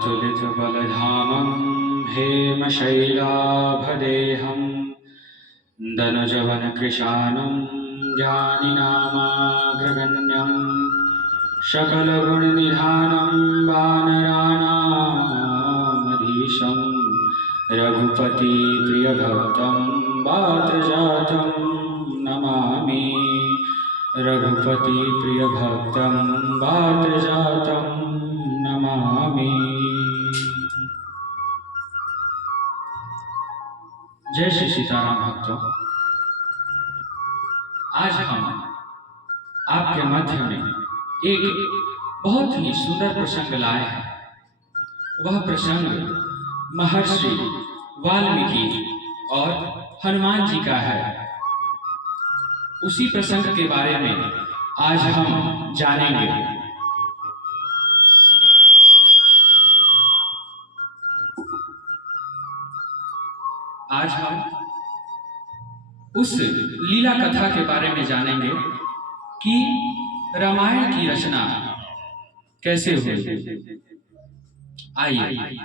अतुलितबलधामं हेमशैलाभदेहं दनुजवनकृशानं ज्ञानिनामाग्रगण्यं सकलगुणनिधानं वानराणामधीशं रघुपतिप्रियभक्तं वातजातं नमामि। रघुपतिप्रियभक्तं वातजातं नमामि। जय श्री सीताराम भक्तों, आज हम आपके मध्य में एक बहुत ही सुंदर प्रसंग लाए हैं। वह प्रसंग महर्षि वाल्मीकि और हनुमान जी का है। उसी प्रसंग के बारे में आज हम जानेंगे। आज हम उस लीला कथा के बारे में जानेंगे कि रामायण की रचना कैसे हुई। आइए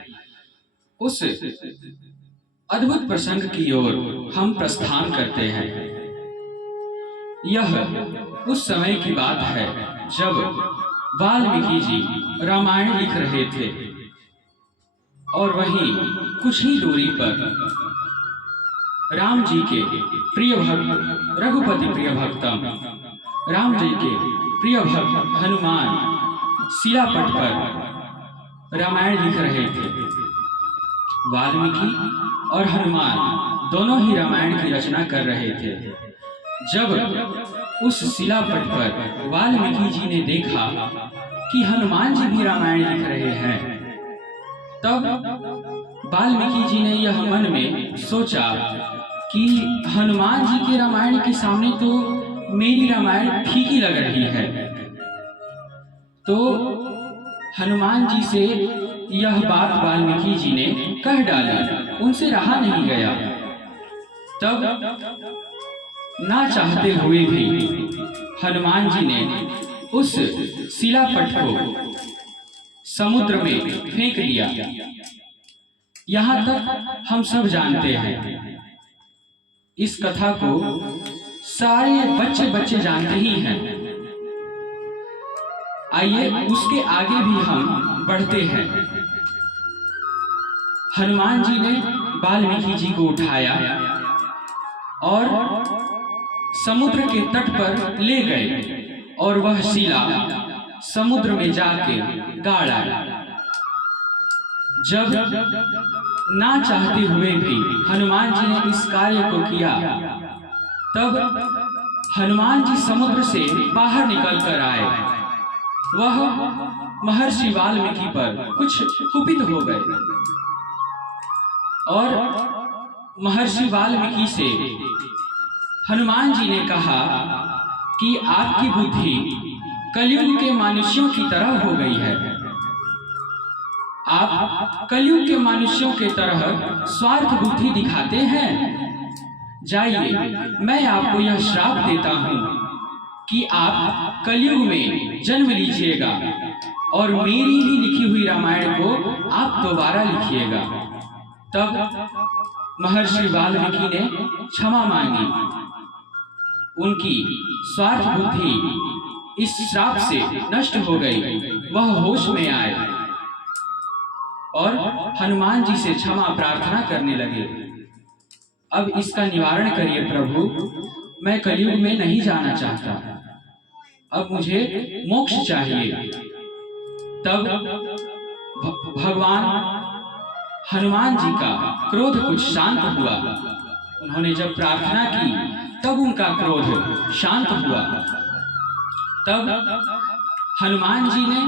उस अद्भुत प्रसंग की ओर हम प्रस्थान करते हैं। यह उस समय की बात है जब वाल्मीकि जी रामायण लिख रहे थे और वहीं कुछ ही दूरी पर राम जी के प्रिय भक्त रघुपति प्रिय भक्तम राम जी के प्रिय भक्त हनुमान शिलापट पर रामायण लिख रहे थे। वाल्मीकि और हनुमान दोनों ही रामायण की रचना कर रहे थे। जब उस शिलापट पर वाल्मीकि जी ने देखा कि हनुमान जी भी रामायण लिख रहे हैं, तब वाल्मीकि जी ने यह मन में सोचा कि हनुमान जी के रामायण के सामने तो मेरी रामायण फीकी लग रही है। तो हनुमान जी से यह बात वाल्मीकि जी ने कह डाली, उनसे रहा नहीं गया। तब ना चाहते हुए भी हनुमान जी ने उस शिलापट को समुद्र में फेंक दिया। यहाँ तक हम सब जानते हैं। इस कथा को सारे बच्चे जानते ही हैं। आइए उसके आगे भी हम बढ़ते हैं। हनुमान जी ने वाल्मीकि जी को उठाया और समुद्र के तट पर ले गए और वह शिला समुद्र में जाके गाड़ा। जब ना चाहते हुए भी हनुमान जी ने इस कार्य को किया, तब हनुमान जी समुद्र से बाहर निकल कर आए। वह महर्षि वाल्मीकि पर कुछ कुपित हो गए और महर्षि वाल्मीकि से हनुमान जी ने कहा कि आपकी बुद्धि कलयुग के मनुष्यों की तरह हो गई है। आप कलयुग के मनुष्यों के तरह स्वार्थ बुद्धि दिखाते हैं। जाइए, मैं आपको यह श्राप देता हूँ कि आप कलयुग में जन्म लीजिएगा और मेरी ही लिखी हुई रामायण को आप दोबारा लिखिएगा। तब महर्षि वाल्मीकि ने क्षमा मांगी। उनकी स्वार्थ बुद्धि इस श्राप से नष्ट हो गई। वह होश में आए और हनुमान जी से क्षमा प्रार्थना करने लगे। अब इसका निवारण करिए प्रभु, मैं कलयुग में नहीं जाना चाहता, अब मुझे मोक्ष चाहिए। तब भगवान हनुमान जी का क्रोध कुछ शांत हुआ। उन्होंने जब प्रार्थना की तब उनका क्रोध शांत हुआ। तब हनुमान जी ने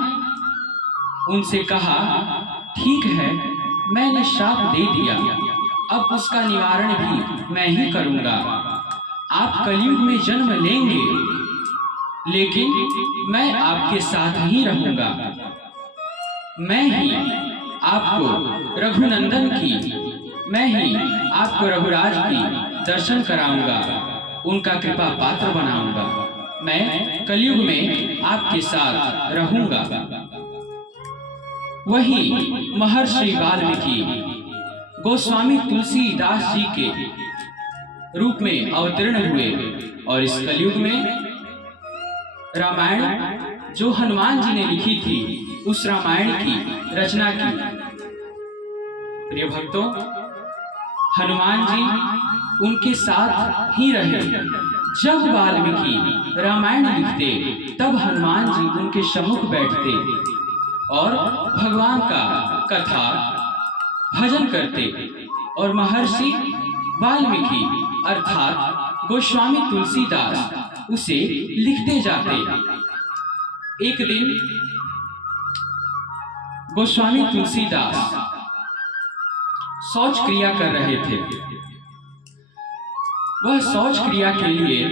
उनसे कहा, ठीक है, मैंने श्राप दे दिया, अब उसका निवारण भी मैं ही करूंगा। आप कलयुग में जन्म लेंगे, लेकिन मैं आपके साथ ही रहूंगा। मैं ही आपको रघुनंदन की, मैं ही आपको रघुराज की दर्शन कराऊंगा, उनका कृपा पात्र बनाऊंगा। मैं कलयुग में आपके साथ रहूंगा। वही महर्षि वाल्मीकि गोस्वामी तुलसीदास जी के रूप में अवतीर्ण हुए और इस कलयुग में रामायण जो हनुमान जी ने लिखी थी उस रामायण की रचना की। प्रिय भक्तों, हनुमान जी उनके साथ ही रहे। जब वाल्मीकि रामायण लिखते तब हनुमान जी उनके सम्मुख बैठते और भगवान का कथा भजन करते और महर्षि वाल्मीकि अर्थात गोस्वामी तुलसीदास उसे लिखते जाते। एक दिन गोस्वामी तुलसीदास शौच क्रिया कर रहे थे। वह शौच क्रिया के लिए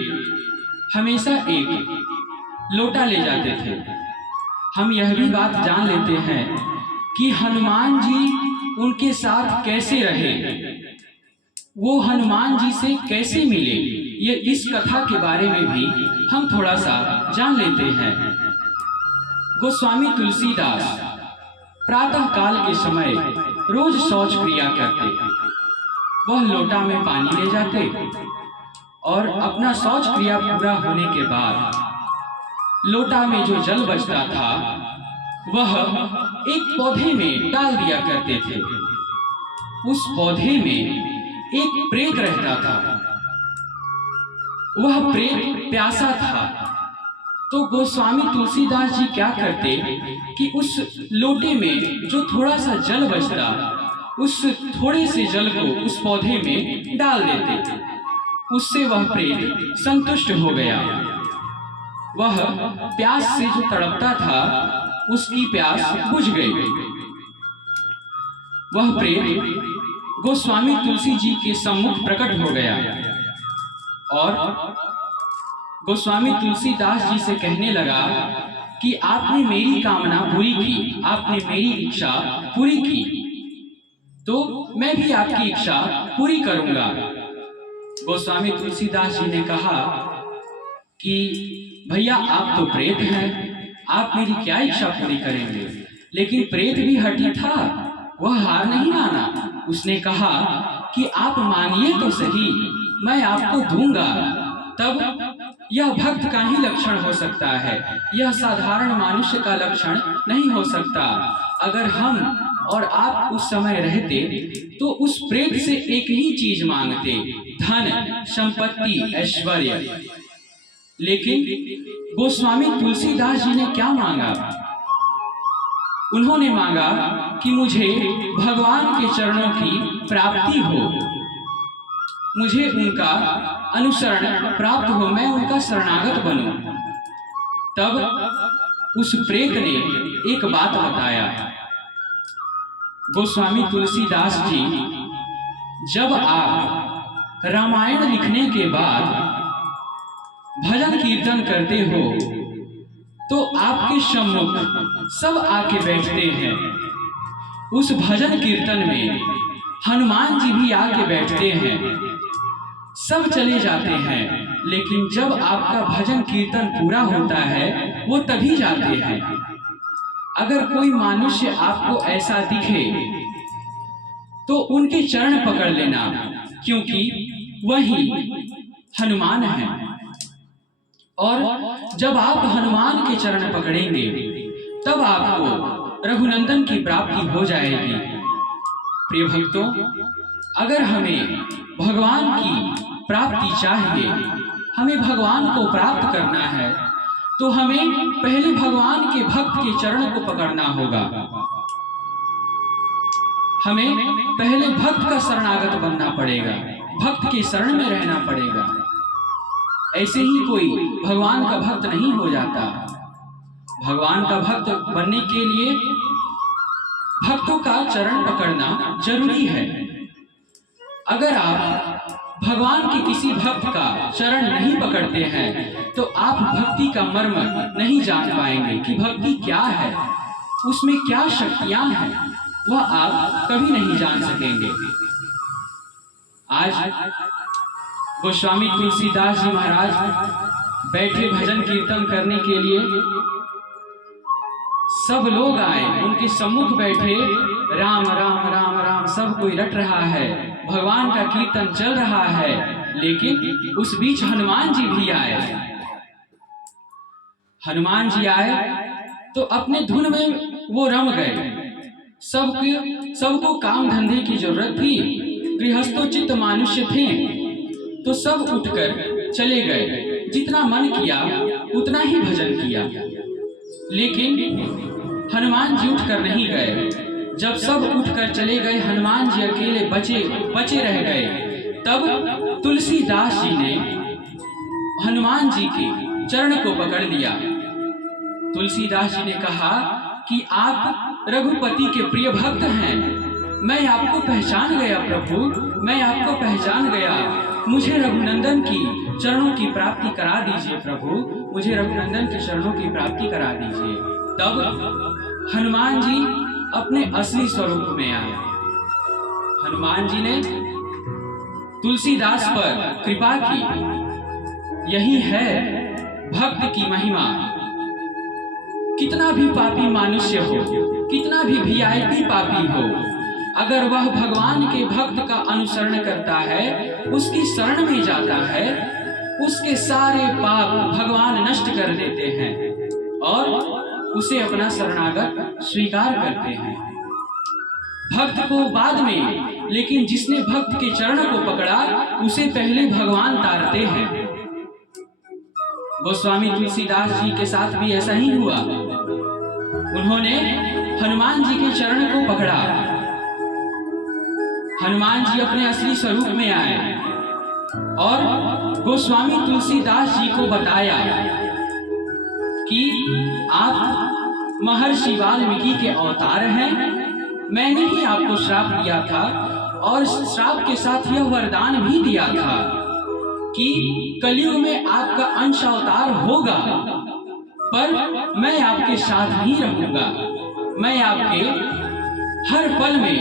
हमेशा एक लोटा ले जाते थे। हम यह भी बात जान लेते हैं कि हनुमान जी उनके साथ कैसे रहे, वो हनुमान जी से कैसे मिले, ये इस कथा के बारे में भी हम थोड़ा सा जान लेते हैं। गोस्वामी तुलसीदास प्रातः काल के समय रोज शौच क्रिया करते। वह लोटा में पानी ले जाते और अपना शौच क्रिया पूरा होने के बाद लोटा में जो जल बचता था वह एक पौधे में डाल दिया करते थे। उस पौधे में एक प्रेत रहता था। वह प्रेत प्यासा था, तो गोस्वामी तुलसीदास जी क्या करते कि उस लोटे में जो थोड़ा सा जल बचता उस थोड़े से जल को उस पौधे में डाल देते। उससे वह प्रेत संतुष्ट हो गया। वह प्यास से जो तड़पता था उसकी प्यास बुझ गई। वह प्रेत गोस्वामी तुलसी जी के सम्मुख प्रकट हो गया और गोस्वामी तुलसीदास जी से कहने लगा कि आपने मेरी कामना पूरी की, आपने मेरी इच्छा पूरी की, तो मैं भी आपकी इच्छा पूरी करूंगा। गोस्वामी तुलसीदास जी ने कहा कि भैया आप तो प्रेत हैं, आप मेरी क्या इच्छा पूरी करेंगे। लेकिन प्रेत भी हठी था, वह हार नहीं माना। उसने कहा कि आप मांगिए तो सही, मैं आपको दूंगा। तब यह भक्त का ही लक्षण हो सकता है, यह साधारण मनुष्य का लक्षण नहीं हो सकता। अगर हम और आप उस समय रहते तो उस प्रेत से एक ही चीज मांगते, धन, संपत्ति, ऐश्वर्य। लेकिन गोस्वामी तुलसीदास जी ने क्या मांगा? उन्होंने मांगा कि मुझे भगवान के चरणों की प्राप्ति हो, मुझे उनका अनुसरण प्राप्त हो, मैं उनका शरणागत बनूं। तब उस प्रेत ने एक बात बताया। गोस्वामी तुलसीदास जी, जब आप रामायण लिखने के बाद भजन कीर्तन करते हो तो आपके सम्मुख सब आके बैठते हैं। उस भजन कीर्तन में हनुमान जी भी आके बैठते हैं, सब चले जाते हैं, लेकिन जब आपका भजन कीर्तन पूरा होता है वो तभी जाते हैं। अगर कोई मनुष्य आपको ऐसा दिखे तो उनके चरण पकड़ लेना, क्योंकि वही हनुमान है। और जब आप हनुमान के चरण पकड़ेंगे तब आपको रघुनंदन की प्राप्ति हो जाएगी। प्रिय भक्तों, अगर हमें भगवान की प्राप्ति चाहिए, हमें भगवान को प्राप्त करना है, तो हमें पहले भगवान के भक्त के चरण को पकड़ना होगा। हमें पहले भक्त का शरणागत बनना पड़ेगा, भक्त के शरण में रहना पड़ेगा। ऐसे ही कोई भगवान का भक्त नहीं हो जाता। भगवान का भक्त बनने के लिए भक्तों का चरण पकड़ना जरूरी है। अगर आप भगवान के किसी भक्त का चरण नहीं पकड़ते हैं तो आप भक्ति का मर्म नहीं जान पाएंगे कि भक्ति क्या है, उसमें क्या शक्तियां हैं, वह आप कभी नहीं जान सकेंगे। आज गोस्वामी तुलसीदास जी महाराज बैठे भजन कीर्तन करने के लिए सब लोग आए, उनके सम्मुख बैठे राम राम राम राम सब कोई रट रहा है, भगवान का कीर्तन चल रहा है। लेकिन उस बीच हनुमान जी भी आए। हनुमान जी आए तो अपने धुन में वो रम गए। सबको काम धंधे की जरूरत थी, गृहस्थोचित मनुष्य थे, तो सब उठकर चले गए। जितना मन किया उतना ही भजन किया, लेकिन हनुमान जी उठकर नहीं गए। जब सब उठकर चले गए, हनुमान जी अकेले बचे रह गए। तब तुलसीदास जी ने हनुमान जी के चरण को पकड़ लिया। तुलसीदास जी ने कहा कि आप रघुपति के प्रिय भक्त हैं, मैं आपको पहचान गया प्रभु, मैं आपको पहचान गया। मुझे रघुनंदन की चरणों की प्राप्ति करा दीजिए प्रभु, मुझे रघुनंदन के चरणों की प्राप्ति करा दीजिए। तब हनुमान जी अपने असली स्वरूप में आए। हनुमान जी ने तुलसीदास पर कृपा की। यही है भक्त की महिमा। कितना भी पापी मनुष्य हो, कितना भी वीआईपी पापी हो, अगर वह भगवान के भक्त का अनुसरण करता है, उसकी शरण में जाता है, उसके सारे पाप भगवान नष्ट कर देते हैं और उसे अपना शरणागत स्वीकार करते हैं। भक्त को बाद में, लेकिन जिसने भक्त के चरण को पकड़ा उसे पहले भगवान तारते हैं। गोस्वामी तुलसीदास जी के साथ भी ऐसा ही हुआ। उन्होंने हनुमान जी के चरण को पकड़ा। हनुमान जी अपने असली स्वरूप में आए और गोस्वामी तुलसीदास जी को बताया कि आप महर्षि वाल्मीकि के अवतार हैं। मैंने ही आपको श्राप दिया था और श्राप के साथ यह वरदान भी दिया था कि कलयुग में आपका अंश अवतार होगा, पर मैं आपके साथ ही रहूंगा। मैं आपके हर पल में,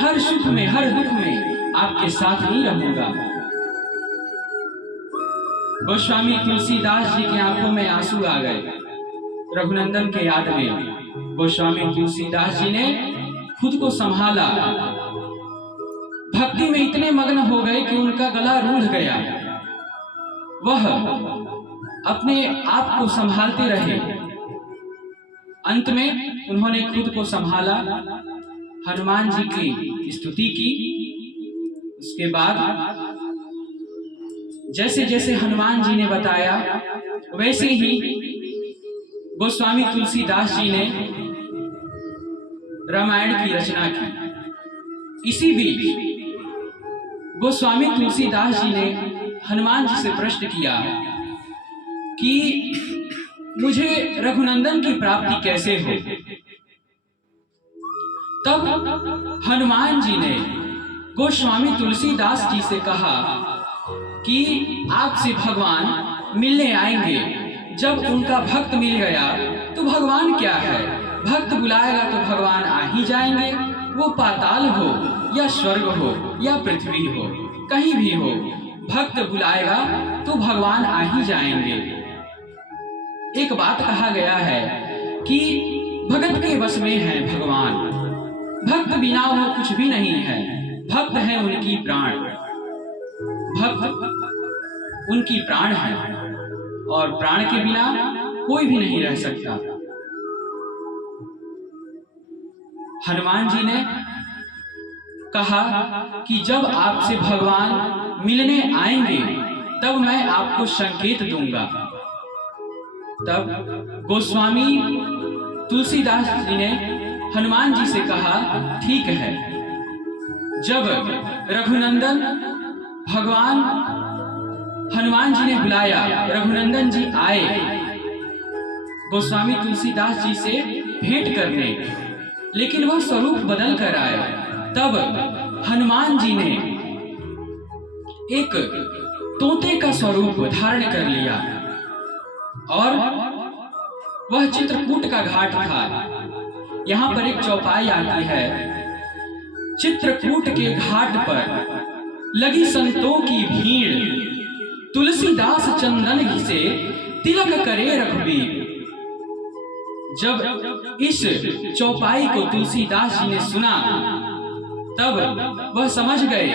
हर सुख में, हर दुख में आपके साथ ही रहूंगा। गोस्वामी तुलसीदास जी की आंखों में आंसू आ गए रघुनंदन के याद में। गोस्वामी तुलसीदास जी ने खुद को संभाला। भक्ति में इतने मग्न हो गए कि उनका गला रूठ गया। वह अपने आप को संभालते रहे। अंत में उन्होंने खुद को संभाला, हनुमान जी की स्तुति की। उसके बाद जैसे जैसे हनुमान जी ने बताया, वैसे ही गोस्वामी तुलसीदास जी ने रामायण की रचना की। इसी बीच गोस्वामी तुलसीदास जी ने हनुमान जी से प्रश्न किया कि मुझे रघुनंदन की प्राप्ति कैसे हो। तब हनुमान जी ने गोस्वामी तुलसीदास जी से कहा कि आपसे भगवान मिलने आएंगे। जब उनका भक्त मिल गया तो भगवान क्या है, भक्त बुलाएगा तो भगवान आ ही जाएंगे। वो पाताल हो या स्वर्ग हो या पृथ्वी हो, कहीं भी हो, भक्त बुलाएगा तो भगवान आ ही जाएंगे। एक बात कहा गया है कि भगत के वश में है भगवान, भक्त बिना वो कुछ भी नहीं है। भक्त है उनकी प्राण, भक्त उनकी प्राण है और प्राण के बिना कोई भी नहीं रह सकता। हनुमान जी ने कहा कि जब आपसे भगवान मिलने आएंगे तब मैं आपको संकेत दूंगा। तब गोस्वामी तुलसीदास जी ने हनुमान जी से कहा, ठीक है। जब रघुनंदन भगवान हनुमान जी ने बुलाया, रघुनंदन जी आए गोस्वामी तुलसीदास जी से भेंट करने, लेकिन वह स्वरूप बदल कर आए। तब हनुमान जी ने एक तोते का स्वरूप धारण कर लिया और वह चित्रकूट का घाट था। यहाँ पर एक चौपाई आती है, चित्रकूट के घाट पर लगी संतों की भीड़, तुलसीदास चंदन से तिलक करे रघुबीर। जब इस चौपाई को तुलसीदास जी ने सुना तब वह समझ गए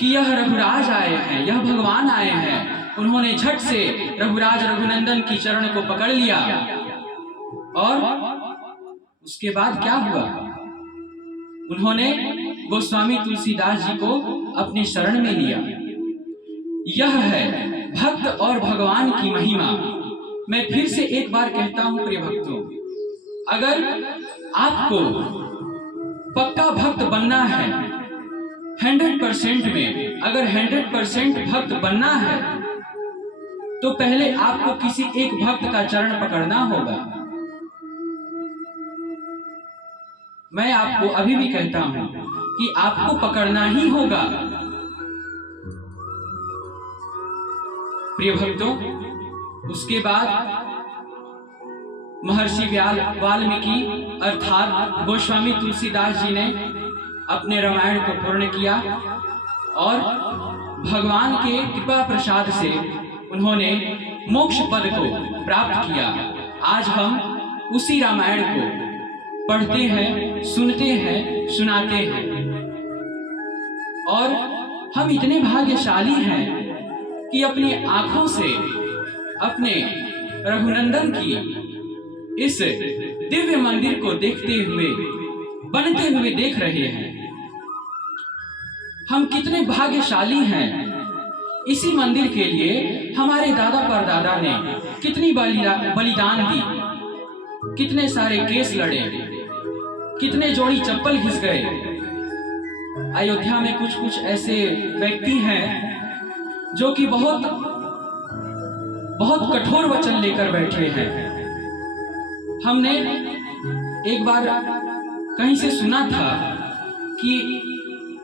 कि यह रघुराज आए हैं, यह भगवान आए हैं। उन्होंने झट से रघुराज रघुनंदन की चरण को पकड़ लिया और उसके बाद क्या हुआ, उन्होंने गोस्वामी तुलसीदास जी को अपनी शरण में लिया। यह है भक्त और भगवान की महिमा। मैं फिर से एक बार कहता हूं प्रिय भक्तों, अगर आपको पक्का भक्त बनना है 100% में, अगर 100% भक्त बनना है तो पहले आपको किसी एक भक्त का चरण पकड़ना होगा। मैं आपको अभी भी कहता हूं कि आपको पकड़ना ही होगा। प्रिय भक्तों, उसके बाद महर्षि वाल्मीकि अर्थात गोस्वामी तुलसीदास जी ने अपने रामायण को पूर्ण किया और भगवान के कृपा प्रसाद से उन्होंने मोक्ष पद को प्राप्त किया। आज हम उसी रामायण को पढ़ते हैं, सुनते हैं, सुनाते हैं और हम इतने भाग्यशाली हैं कि अपनी आंखों से अपने रघुनंदन की इस दिव्य मंदिर को देखते हुए, बनते हुए देख रहे हैं। हम कितने भाग्यशाली हैं। इसी मंदिर के लिए हमारे दादा परदादा ने कितनी बलिदान दी, कितने सारे केस लड़े, कितने जोड़ी चप्पल घिस गए। अयोध्या में कुछ कुछ ऐसे व्यक्ति हैं जो कि बहुत बहुत कठोर वचन लेकर बैठे हैं। हमने एक बार कहीं से सुना था कि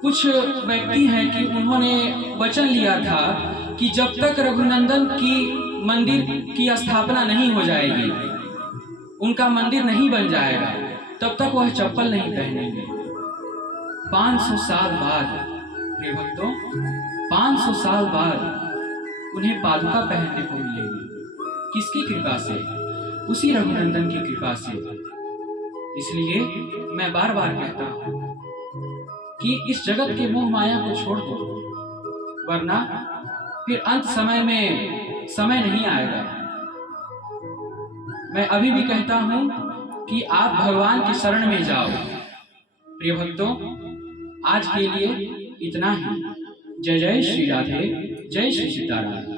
कुछ व्यक्ति हैं कि उन्होंने वचन लिया था कि जब तक रघुनंदन की मंदिर की स्थापना नहीं हो जाएगी, उनका मंदिर नहीं बन जाएगा, तब तक वह चप्पल नहीं पहनेंगे। 500 साल बाद प्रिय भक्तों, 500 साल बाद उन्हें पादुका पहनने को मिलेगी। किसकी कृपा से? उसी रघुनंदन की कृपा से। इसलिए मैं बार बार कहता हूं कि इस जगत के मोह माया को छोड़ दो, वरना फिर अंत समय में समय नहीं आएगा। मैं अभी भी कहता हूं कि आप भगवान की शरण में जाओ। प्रिय भक्तों, आज के लिए इतना ही। जय जय श्री राधे, जय श्री सीताराम।